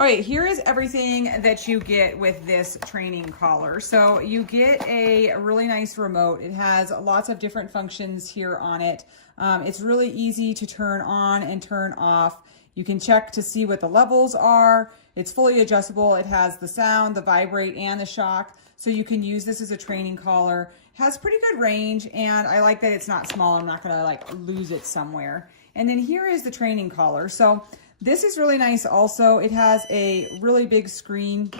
All right, here is everything that you get with this training collar. So you get a really nice remote. It has lots of different functions here on it. It's really easy to turn on and turn off. You can check to see what the levels are. It's fully adjustable. It has the sound, the vibrate, and the shock. So you can use this as a training collar. It has pretty good range, and I like that it's not small. I'm not gonna like lose it somewhere. And then here is the training collar. So this is really nice also. It has a really big screen.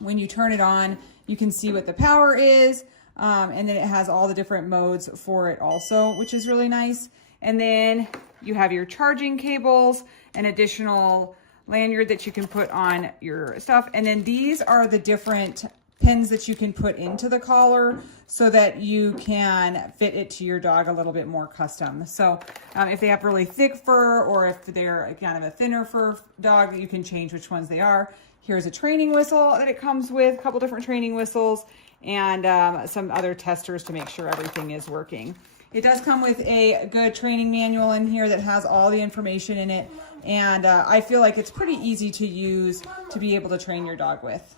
When you turn it on, you can see what the power is. And then it has all the different modes for it also, which is really nice. And then you have your charging cables, an additional lanyard that you can put on your stuff. And then these are the different pins that you can put into the collar so that you can fit it to your dog a little bit more custom. So if they have really thick fur or if they're kind of a thinner fur dog, you can change which ones they are. Here's a training whistle that it comes with, a couple different training whistles, and some other testers to make sure everything is working. It does come with a good training manual in here that has all the information in it, and I feel like it's pretty easy to use to be able to train your dog with.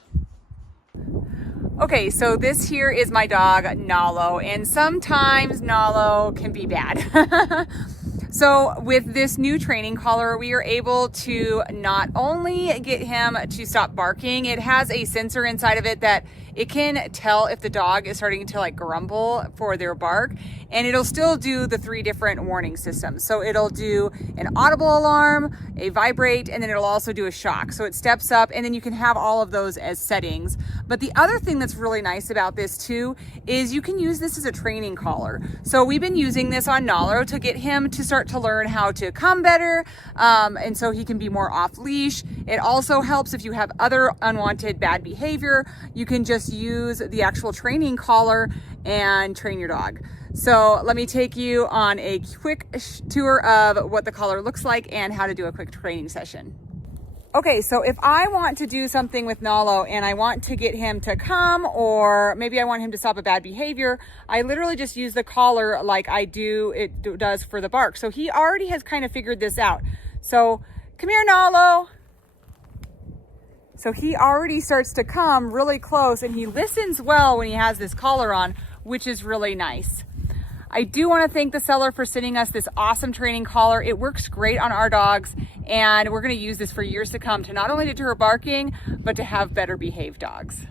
Okay, so this here is my dog, Nalo, and sometimes Nalo can be bad. So with this new training collar, we are able to not only get him to stop barking, it has a sensor inside of it that it can tell if the dog is starting to like grumble for their bark, and it'll still do the 3 different warning systems. So it'll do an audible alarm, a vibrate, and then it'll also do a shock. So it steps up, and then you can have all of those as settings. But the other thing that's really nice about this too is you can use this as a training collar. So we've been using this on Nalo to get him to start to learn how to come better, and so he can be more off leash. It also helps if you have other unwanted bad behavior. You can just use the actual training collar and train your dog. So let me take you on a quick tour of what the collar looks like and how to do a quick training session. Okay, so if I want to do something with Nalo and I want to get him to come, or maybe I want him to stop a bad behavior, I literally just use the collar like it does for the bark. So he already has kind of figured this out. So come here, Nalo. So he already starts to come really close, and he listens well when he has this collar on, which is really nice. I do want to thank the seller for sending us this awesome training collar. It works great on our dogs, and we're going to use this for years to come to not only deter barking, but to have better behaved dogs.